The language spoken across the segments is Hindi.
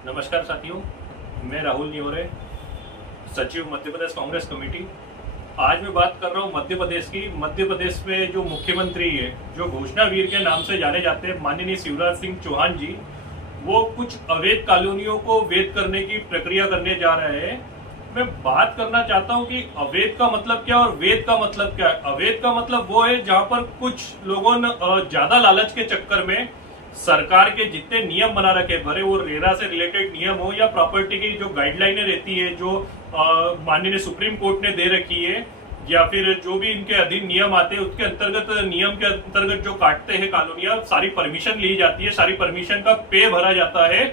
नमस्कार साथियों, मैं राहुल नियोरे, सचिव मध्य प्रदेश कांग्रेस कमेटी। आज मैं बात कर रहा हूं मध्य प्रदेश की। मध्य प्रदेश में जो मुख्यमंत्री है, जो घोषणा वीर के नाम से जाने जाते हैं, माननीय शिवराज सिंह चौहान जी, वो कुछ अवैध कॉलोनियों को वैध करने की प्रक्रिया करने जा रहे हैं। मैं बात करना चाहता हूं कि अवैध का मतलब क्या और वैध का मतलब क्या है। अवैध का मतलब वो है जहां पर कुछ लोगों ने ज्यादा लालच के चक्कर में सरकार के जितने नियम बना रखे, भरे वो रेरा से रिलेटेड नियम हो या प्रॉपर्टी की जो गाइडलाइनें रहती है, जो माननीय सुप्रीम कोर्ट ने दे रखी है, या फिर जो भी इनके अधीन नियम आते हैं उसके अंतर्गत, नियम के अंतर्गत जो काटते हैं कॉलोनियां, सारी परमिशन ली जाती है, सारी परमिशन का पे भरा जाता है,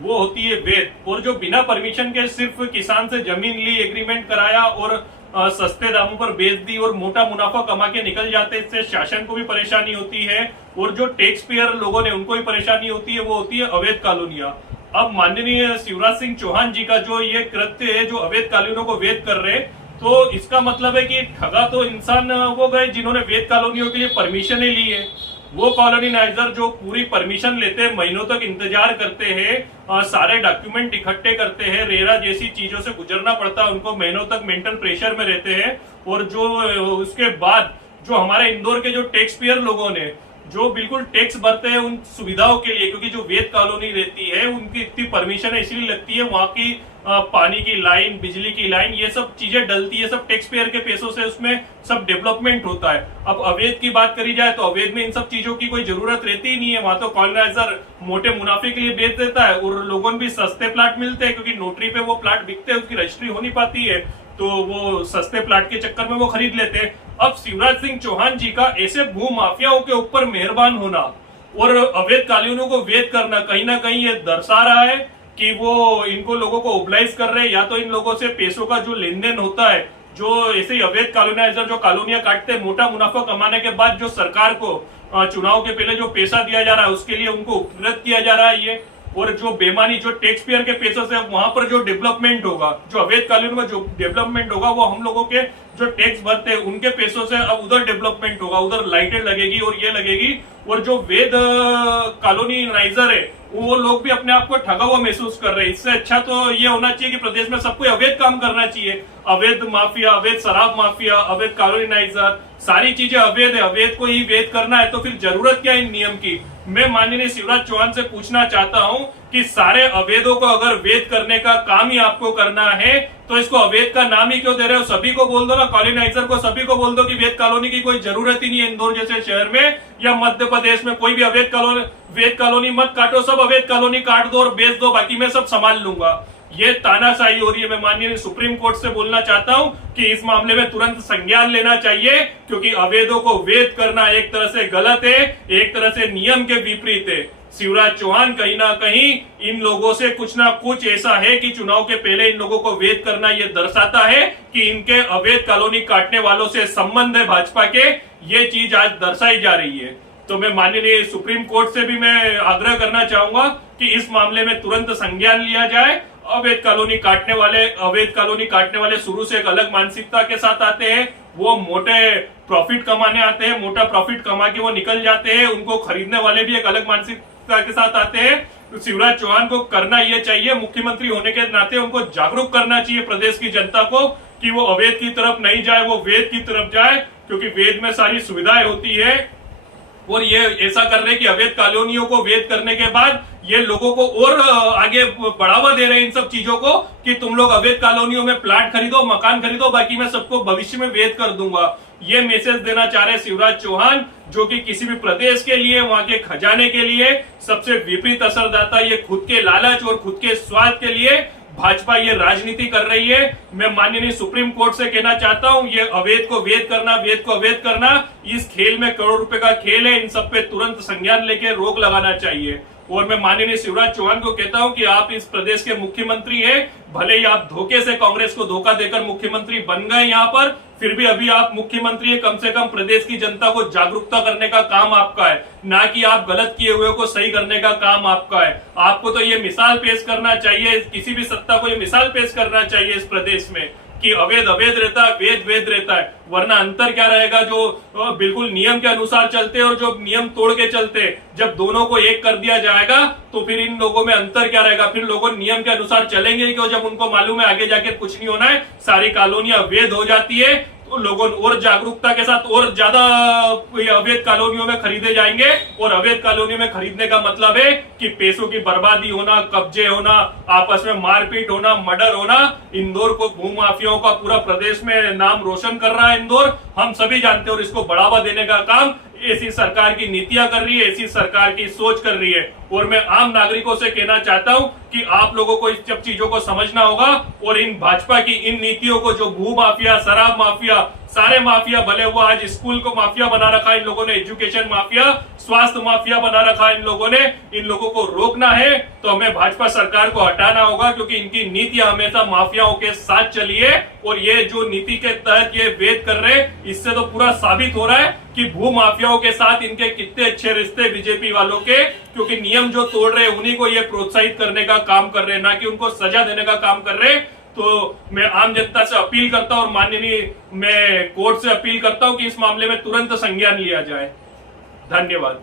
वो होती है वैध। और जो बिना परमिशन के सिर्फ किसान से जमीन ली, एग्रीमेंट कराया और सस्ते दामों पर बेच दी और मोटा मुनाफा कमा के निकल जाते, इससे शासन को भी परेशानी होती है और जो टैक्स पेयर लोगों ने उनको भी परेशानी होती है, वो होती है अवैध कॉलोनियां। अब माननीय शिवराज सिंह चौहान जी का जो ये कृत्य है, जो अवैध कॉलोनियों को वैध कर रहे, तो इसका मतलब है कि ठगा तो इंसान वो गए जिन्होंने वैध कॉलोनियों के लिए परमिशन ली है। वो कॉलोनीनाइजर जो पूरी परमिशन लेते हैं, महीनों तक इंतजार करते हैं, सारे डॉक्यूमेंट इकट्ठे करते हैं, रेरा जैसी चीजों से गुजरना पड़ता है उनको, महीनों तक मेंटल प्रेशर में रहते हैं। और जो उसके बाद जो हमारे इंदौर के जो टैक्स पेयर लोगों ने जो बिल्कुल टैक्स भरते हैं उन सुविधाओं के लिए, क्योंकि जो वैध कॉलोनी रहती है उनकी इतनी परमिशन इसलिए लगती है, वहां की पानी की लाइन, बिजली की लाइन, ये सब चीजें डलती है, सब टैक्स पेयर के पैसों से उसमें सब डेवलपमेंट होता है। अब अवैध की बात करी जाए तो अवैध में इन सब चीजों की कोई जरूरत रहती ही नहीं है। वहां तो कॉलोनाइजर मोटे मुनाफे के लिए बेच देता है और लोगों को भी सस्ते प्लाट मिलते हैं, क्योंकि नोटरी पे वो प्लाट बिकते हैं, उसकी रजिस्ट्री हो नहीं पाती है, तो वो सस्ते प्लाट के चक्कर में वो खरीद लेते हैं। अब शिवराज सिंह चौहान जी का ऐसे भू माफियाओं के ऊपर मेहरबान होना और अवैध कॉलोनियों को वैध करना कहीं ना कहीं ये दर्शा रहा है कि वो इनको लोगों को ओबलाइज कर रहे हैं, या तो इन लोगों से पैसों का जो लेन देन होता है, जो ऐसे ही अवैध कॉलोनाइजर जो कॉलोनियां काटते हैं मोटा मुनाफा कमाने के बाद, जो सरकार को चुनाव के पहले जो पैसा दिया जा रहा है उसके लिए उनको उपकृत किया जा रहा है ये। और जो बेमानी जो टैक्स पेयर के पैसों से वहां पर जो डेवलपमेंट होगा, जो अवैध कॉलोनी में जो डेवलपमेंट होगा, वो हम लोगों के जो टैक्स भरते हैं उनके पैसों से अब उधर डेवलपमेंट होगा, उधर लाइटें लगेगी और ये लगेगी। और जो वैध कॉलोनीनाइजर है वो लोग भी अपने आप को ठगा हुआ महसूस कर रहे हैं। इससे अच्छा तो ये होना चाहिए कि प्रदेश में सबको अवैध काम करना चाहिए। अवैध माफिया, अवैध शराब माफिया, अवैध कॉलोनीनाइजर, सारी चीजें अवैध है, अवैध को ही वैध करना है, तो फिर जरूरत क्या है इन नियम की। मैं माननीय शिवराज चौहान से पूछना चाहता हूं कि सारे अवैधों को अगर वैध करने का काम ही आपको करना है तो इसको अवैध का नाम ही क्यों दे रहे हो। सभी को बोल दो ना, कॉलोनाइजर को सभी को बोल दो कि वैध कॉलोनी की कोई जरूरत ही नहीं है। इंदौर जैसे शहर में या मध्य प्रदेश में कोई भी वैध कॉलोनी मत काटो, सब अवैध कॉलोनी काट दो और बेच दो, बाकी मैं सब संभाल लूंगा। ये तानाशाही हो रही है। मैं माननीय सुप्रीम कोर्ट से बोलना चाहता हूं कि इस मामले में तुरंत संज्ञान लेना चाहिए, क्योंकि अवैधों को वैध करना एक तरह से गलत है, एक तरह से नियम के विपरीत है। शिवराज चौहान कहीं ना कहीं इन लोगों से कुछ ना कुछ ऐसा है कि चुनाव के पहले इन लोगों को वैध करना ये दर्शाता है कि इनके अवैध कॉलोनी काटने वालों से संबंध है भाजपा के। ये चीज आज दर्शाई जा रही है। तो मैं माननीय सुप्रीम कोर्ट से भी मैं आग्रह करना चाहूंगा कि इस मामले में तुरंत संज्ञान लिया जाए। अवैध कॉलोनी काटने वाले शुरू से एक अलग मानसिकता के साथ आते हैं, वो मोटे प्रॉफिट कमाने आते हैं, मोटा प्रॉफिट कमा के वो निकल जाते हैं। उनको खरीदने वाले भी एक अलग मानसिकता के साथ आते हैं। तो शिवराज चौहान को करना ये चाहिए, मुख्यमंत्री होने के नाते उनको जागरूक करना चाहिए प्रदेश की जनता को कि वो अवैध की तरफ नहीं जाए, वो वैध की तरफ जाए, क्योंकि वैध में सारी सुविधाएं होती है। और ये ऐसा कर रहे हैं कि अवैध कॉलोनियों को वैध करने के बाद ये लोगों को और आगे बढ़ावा दे रहे हैं इन सब चीजों को कि तुम लोग अवैध कॉलोनियों में प्लाट खरीदो, मकान खरीदो, बाकी मैं सबको भविष्य में वैध कर दूंगा। ये मैसेज देना चाह रहे शिवराज चौहान, जो कि किसी भी प्रदेश के लिए, वहां के खजाने के लिए सबसे विपरीत असरदाता। ये खुद के लालच और खुद के स्वार्थ के लिए भाजपा ये राजनीति कर रही है। मैं माननीय सुप्रीम कोर्ट से कहना चाहता हूं, ये अवैध को वैध करना, वैध को अवैध करना, इस खेल में करोड़ रुपए का खेल है। इन सब पे तुरंत संज्ञान लेके रोक लगाना चाहिए। और मैं माननीय शिवराज चौहान को कहता हूं कि आप इस प्रदेश के मुख्यमंत्री हैं, भले ही आप धोखे से कांग्रेस को धोखा देकर मुख्यमंत्री बन गए यहाँ पर, फिर भी अभी आप मुख्यमंत्री है। कम से कम प्रदेश की जनता को जागरूकता करने का काम आपका है, ना कि आप गलत किए हुए को सही करने का काम आपका है। आपको तो ये मिसाल पेश करना चाहिए, किसी भी सत्ता को ये मिसाल पेश करना चाहिए इस प्रदेश में कि अवैध अवैध रहता है, वेद वेद रहता है। वरना अंतर क्या रहेगा, जो बिल्कुल नियम के अनुसार चलते और जो नियम तोड़ के चलते, जब दोनों को एक कर दिया जाएगा तो फिर इन लोगों में अंतर क्या रहेगा। फिर लोगों नियम के अनुसार चलेंगे क्यों, जब उनको मालूम है आगे जाके कुछ नहीं होना है, सारी कॉलोनियां अवैध हो जाती है, तो लोगों और जागरूकता के साथ और ज्यादा अवैध कॉलोनियों में खरीदे जाएंगे। और अवैध कॉलोनियों में खरीदने का मतलब है कि पैसों की बर्बादी होना, कब्जे होना, आपस में मारपीट होना, मर्डर होना। इंदौर को भूमाफियाओं का पूरा प्रदेश में नाम रोशन कर रहा है इंदौर, हम सभी जानते हैं। और इसको बढ़ावा देने का काम ऐसी सरकार की नीतियां कर रही है, ऐसी सरकार की सोच कर रही है। और मैं आम नागरिकों से कहना चाहता हूं कि आप लोगों को इस सब चीजों को समझना होगा और इन भाजपा की इन नीतियों को, जो भू माफिया, शराब माफिया, सारे माफिया, भले वो आज स्कूल को माफिया बना रखा है इन लोगों ने, एजुकेशन माफिया, स्वास्थ्य माफिया बना रखा है इन लोगों ने, इन लोगों को रोकना है तो हमें भाजपा सरकार को हटाना होगा, क्योंकि इनकी नीतियां हमेशा माफियाओं के साथ चली है। और ये जो नीति के तहत ये वेद कर रहे, इससे तो पूरा साबित हो रहा है कि भू माफियाओं के साथ इनके कितने अच्छे रिश्ते बीजेपी वालों के, क्योंकि नियम जो तोड़ रहे उन्हीं को ये प्रोत्साहित करने का काम कर रहे हैं, ना कि उनको सजा देने का काम कर रहे हैं। तो मैं आम जनता से अपील करता हूं और माननीय मैं कोर्ट से अपील करता हूं कि इस मामले में तुरंत संज्ञान लिया जाए। धन्यवाद।